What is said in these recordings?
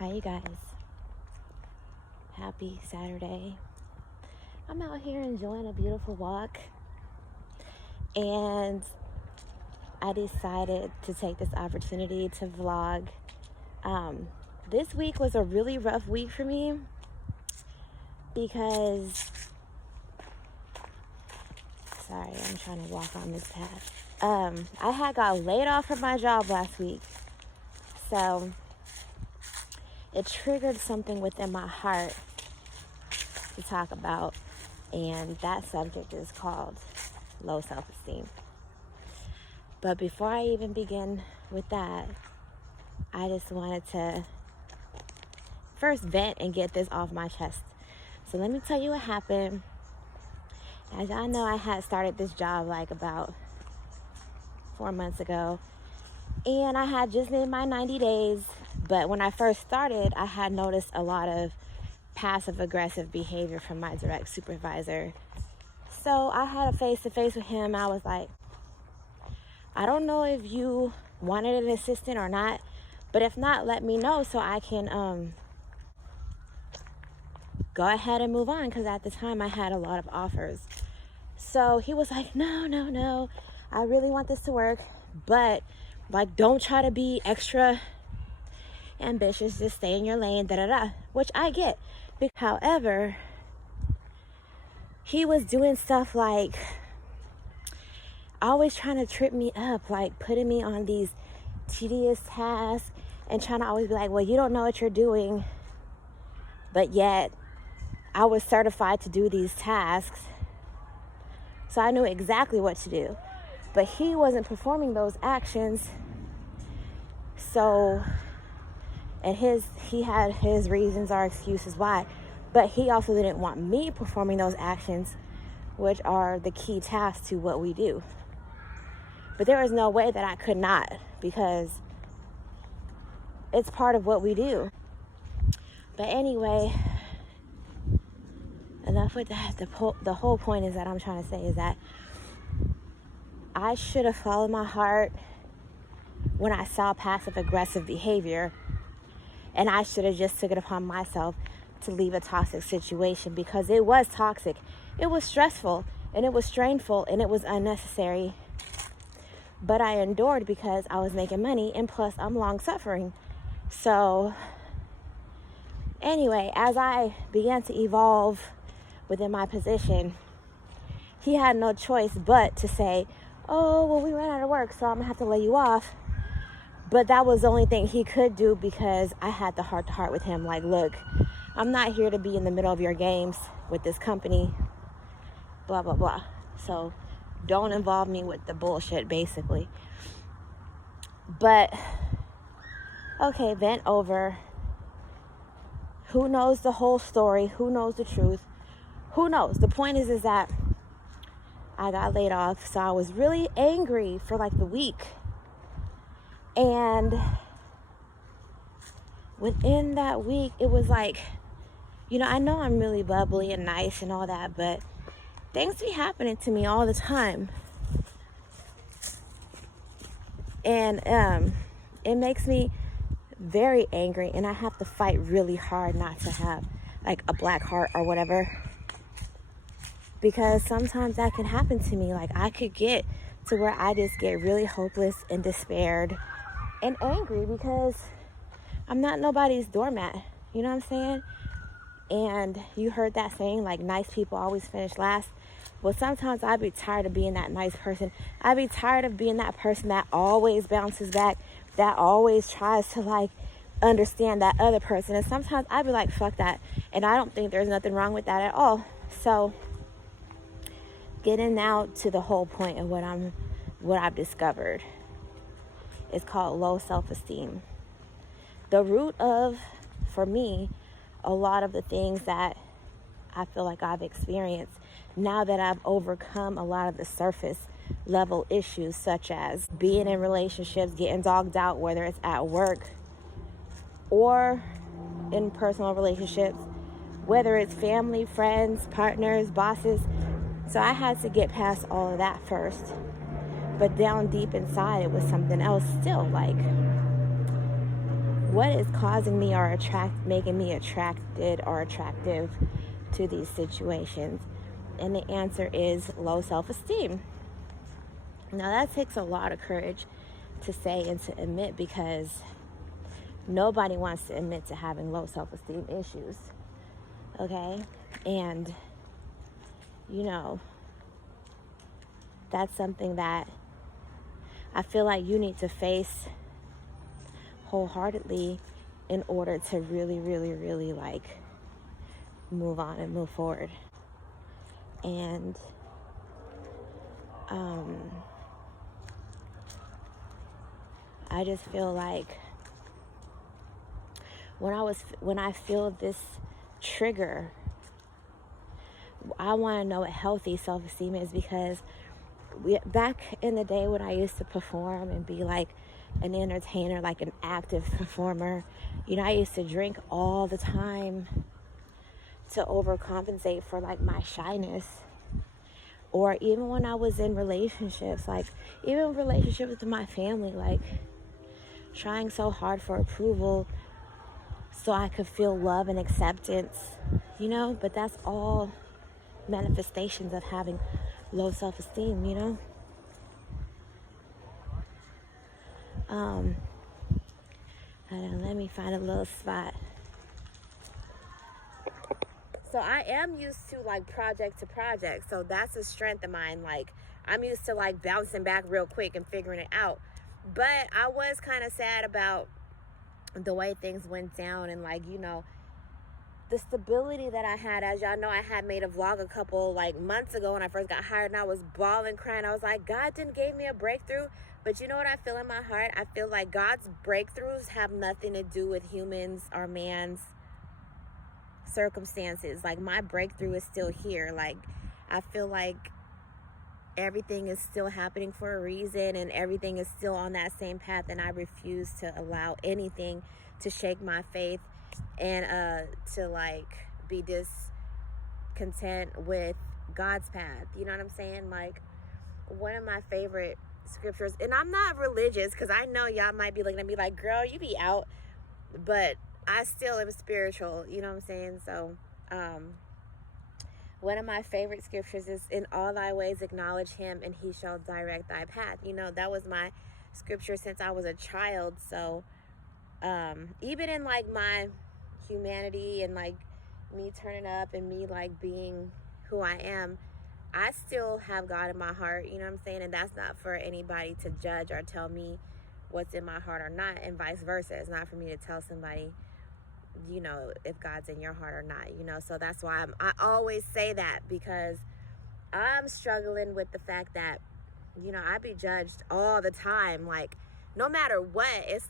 Hi, you guys. Happy Saturday. I'm out here enjoying a beautiful walk, and I decided to take this opportunity to vlog. This week was a really rough week for me because, sorry, I'm trying to walk on this path. I had got laid off from my job last week, so it triggered something within my heart to talk about, and that subject is called low self-esteem. But before I even begin with that, I just wanted to first vent and get this off my chest. So let me tell you what happened. As y'all know, I had started this job like about 4 months ago, and I had just made my 90 days. But when I first started, I had noticed a lot of passive-aggressive behavior from my direct supervisor. So I had a face-to-face with him. I was like, I don't know if you wanted an assistant or not, but if not, let me know so I can go ahead and move on, because at the time I had a lot of offers. So he was like, no, I really want this to work, but like, don't try to be extra ambitious, just stay in your lane, which I get. However, he was doing stuff like always trying to trip me up, like putting me on these tedious tasks and trying to always be like, well, you don't know what you're doing, but yet I was certified to do these tasks, so I knew exactly what to do, but he wasn't performing those actions. So, and he had his reasons or excuses why, but he also didn't want me performing those actions, which are the key tasks to what we do. But there was no way that I could not, because it's part of what we do. But anyway, enough with that. The whole point is that I'm trying to say is that I should have followed my heart when I saw passive-aggressive behavior, and I should have just took it upon myself to leave a toxic situation, because it was toxic. It was stressful, and it was strainful, and it was unnecessary. But I endured because I was making money, and plus I'm long-suffering. So anyway, as I began to evolve within my position, he had no choice but to say, oh, well, we ran out of work, so I'm going to have to lay you off. But that was the only thing he could do, because I had the heart-to-heart with him. Like, look, I'm not here to be in the middle of your games with this company, blah, blah, blah. So don't involve me with the bullshit, basically. But, okay, vent over. Who knows the whole story? Who knows the truth? Who knows? The point is that I got laid off, so I was really angry for like the week. And within that week, it was like, I know I'm really bubbly and nice and all that, but things be happening to me all the time. And it makes me very angry, and I have to fight really hard not to have like a black heart or whatever, because sometimes that can happen to me. Like, I could get to where I just get really hopeless and despaired and angry because I'm not nobody's doormat. You know what I'm saying? And you heard that saying, like, nice people always finish last. Well, sometimes I'd be tired of being that nice person. I'd be tired of being that person that always bounces back, that always tries to, like, understand that other person. And sometimes I'd be like, fuck that. And I don't think there's nothing wrong with that at all. So, getting now to the whole point of what I've discovered. It's called low self-esteem. The root of, for me, a lot of the things that I feel like I've experienced now that I've overcome a lot of the surface level issues, such as being in relationships, getting dogged out, whether it's at work or in personal relationships, whether it's family, friends, partners, bosses. So I had to get past all of that first. But down deep inside, it was something else still. Like, what is causing me or making me attracted or attractive to these situations? And the answer is low self-esteem. Now that takes a lot of courage to say and to admit, because nobody wants to admit to having low self-esteem issues. Okay? And that's something that I feel like you need to face wholeheartedly in order to really, really, really move on and move forward. And I just feel like when I feel this trigger, I want to know what healthy self-esteem is, because back in the day when I used to perform and be like an entertainer, like an active performer, I used to drink all the time to overcompensate for like my shyness. Or even when I was in relationships, even relationships with my family, trying so hard for approval so I could feel love and acceptance, but that's all manifestations of having low self-esteem, let me find a little spot. So I am used to project to project, so that's a strength of mine. I'm used to bouncing back real quick and figuring it out. But I was kind of sad about the way things went down, and the stability that I had. As y'all know, I had made a vlog a couple months ago when I first got hired, and I was bawling, crying. I was like, God didn't give me a breakthrough. But you know what I feel in my heart? I feel like God's breakthroughs have nothing to do with humans or man's circumstances. My breakthrough is still here. I feel like everything is still happening for a reason, and everything is still on that same path, and I refuse to allow anything to shake my faith and to be discontent with God's path. You know what I'm saying? One of my favorite scriptures, and I'm not religious, because I know y'all might be looking at me like, girl, you be out, but I still am spiritual, you know what I'm saying? So one of my favorite scriptures is, in all thy ways acknowledge him and he shall direct thy path. That was my scripture since I was a child. So even in my humanity and me turning up and me being who I am, I still have God in my heart, you know what I'm saying? And that's not for anybody to judge or tell me what's in my heart or not, and vice versa. It's not for me to tell somebody if God's in your heart or not, so that's why I always say that, because I'm struggling with the fact that I be judged all the time, no matter what. It's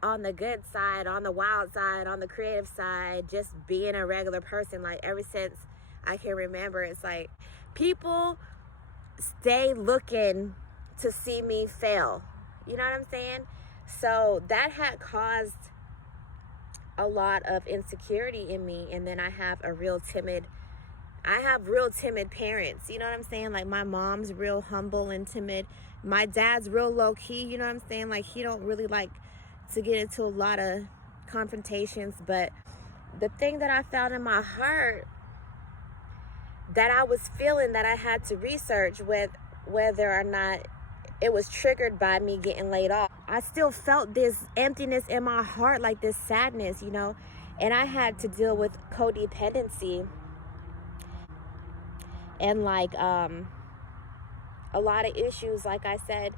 on the good side, on the wild side, on the creative side, just being a regular person. Ever since I can remember, it's people stay looking to see me fail, you know what I'm saying? So that had caused a lot of insecurity in me. And then I have real timid parents, you know what I'm saying? My mom's real humble and timid. My dad's real low key, you know what I'm saying? He don't really like to get into a lot of confrontations. But the thing that I found in my heart that I was feeling, that I had to research with whether or not it was triggered by me getting laid off, I still felt this emptiness in my heart, this sadness, and I had to deal with codependency and a lot of issues, like I said,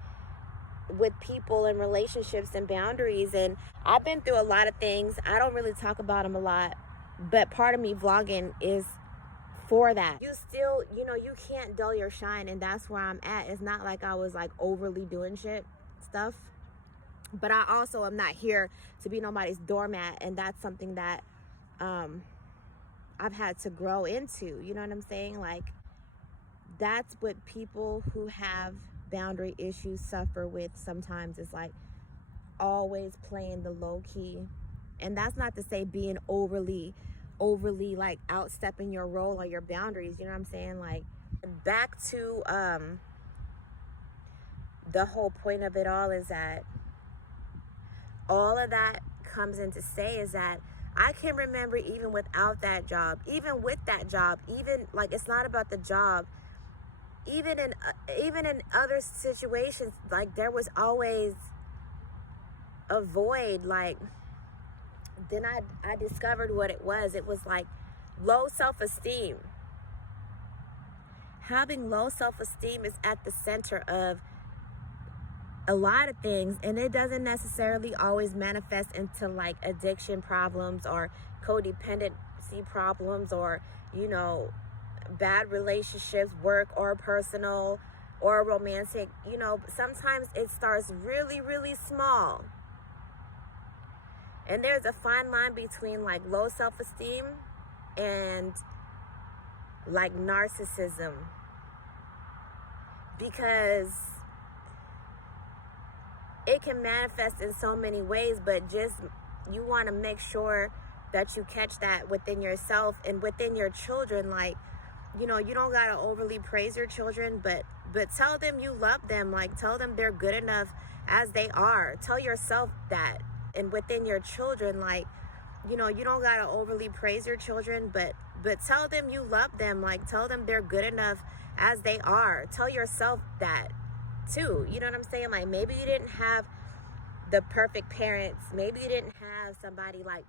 with people and relationships and boundaries. And I've been through a lot of things. I don't really talk about them a lot, but part of me vlogging is for that. You still, you can't dull your shine, and that's where I'm at. It's not like I was overly doing stuff, but I also am not here to be nobody's doormat, and that's something that I've had to grow into, you know what I'm saying? That's what people who have boundary issues suffer with sometimes, is always playing the low key. And that's not to say being overly outstepping your role or your boundaries, you know what I'm saying? Back to the whole point of it all is that all of that comes into say is that I can remember even without that job, even with that job, even like it's not about the job. Even in other situations, like there was always a void. Like then I discovered what it was. It was like low self-esteem. Having low self-esteem is at the center of a lot of things, and it doesn't necessarily always manifest into like addiction problems or codependency problems or, you know, bad relationships, work or personal or romantic. You know, sometimes it starts really, really small. And there's a fine line between like low self-esteem and like narcissism, because it can manifest in so many ways, but just you want to make sure that you catch that within yourself and within your children. Like, you know, you don't gotta overly praise your children, but tell them you love them. Like, tell them they're good enough as they are. Tell yourself that. And within your children, like, you know, you don't gotta overly praise your children, but tell them you love them. Like, tell them they're good enough as they are. Tell yourself that too. You know what I'm saying? Like, maybe you didn't have the perfect parents. Maybe you didn't have somebody like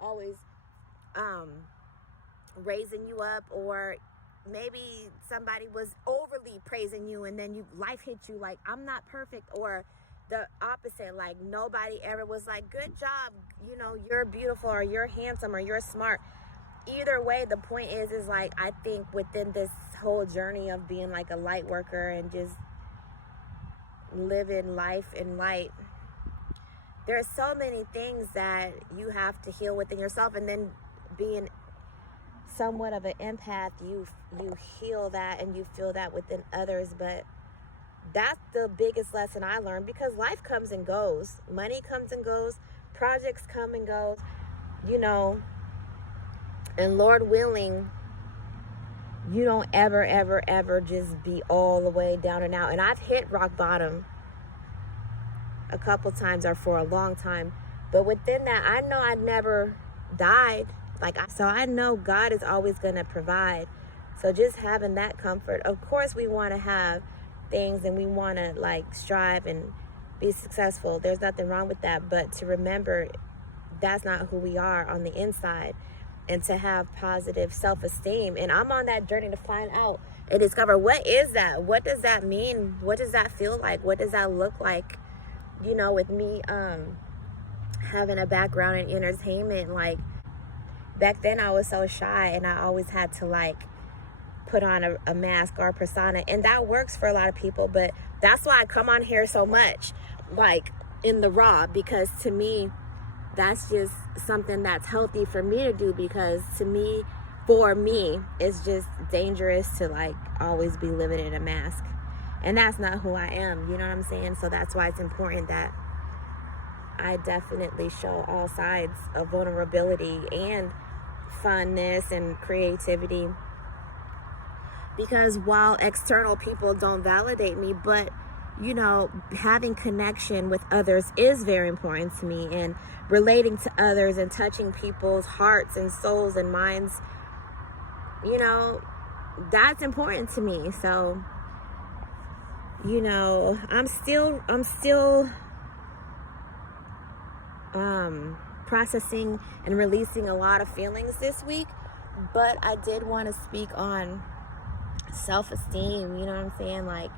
always raising you up, or maybe somebody was overly praising you and then life hit you like, I'm not perfect, or the opposite, like nobody ever was like, good job, you know, you're beautiful, or you're handsome, or you're smart. Either way, the point is like, I think within this whole journey of being like a light worker and just living life in light, there's so many things that you have to heal within yourself. And then being somewhat of an empath, you heal that and you feel that within others. But that's the biggest lesson I learned, because life comes and goes, money comes and goes, projects come and go, you know, and Lord willing, you don't ever just be all the way down and out. And I've hit rock bottom a couple times, or for a long time, but within that, I know I never died. So I know God is always going to provide. So just having that comfort. Of course, we want to have things and we want to like strive and be successful. There's nothing wrong with that. But to remember, that's not who we are on the inside. And to have positive self-esteem. And I'm on that journey to find out and discover, what is that? What does that mean? What does that feel like? What does that look like? You know, with me having a background in entertainment, like back then I was so shy and I always had to like put on a mask or a persona, and that works for a lot of people. But that's why I come on here so much, like in the raw, because to me, that's just something that's healthy for me to do, because to me, for me, it's just dangerous to like always be living in a mask. And that's not who I am, you know what I'm saying? So that's why it's important that I definitely show all sides of vulnerability and funness and creativity. Because while external people don't validate me, but you know, having connection with others is very important to me, and relating to others and touching people's hearts and souls and minds, you know, that's important to me. So, you know, I'm still processing and releasing a lot of feelings this week, but I did want to speak on self-esteem, you know what I'm saying? Like,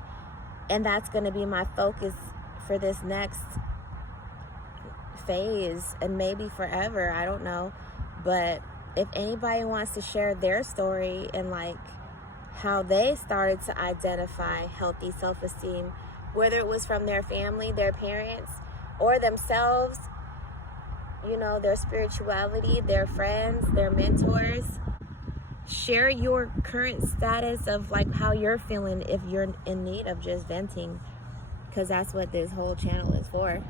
and that's going to be my focus for this next phase, and maybe forever, I don't know. But if anybody wants to share their story and like how they started to identify healthy self-esteem, whether it was from their family, their parents, or themselves, you know, their spirituality, their friends, their mentors, share your current status of like how you're feeling, if you're in need of just venting, because that's what this whole channel is for.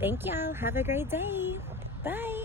Thank y'all. Have a great day. Bye.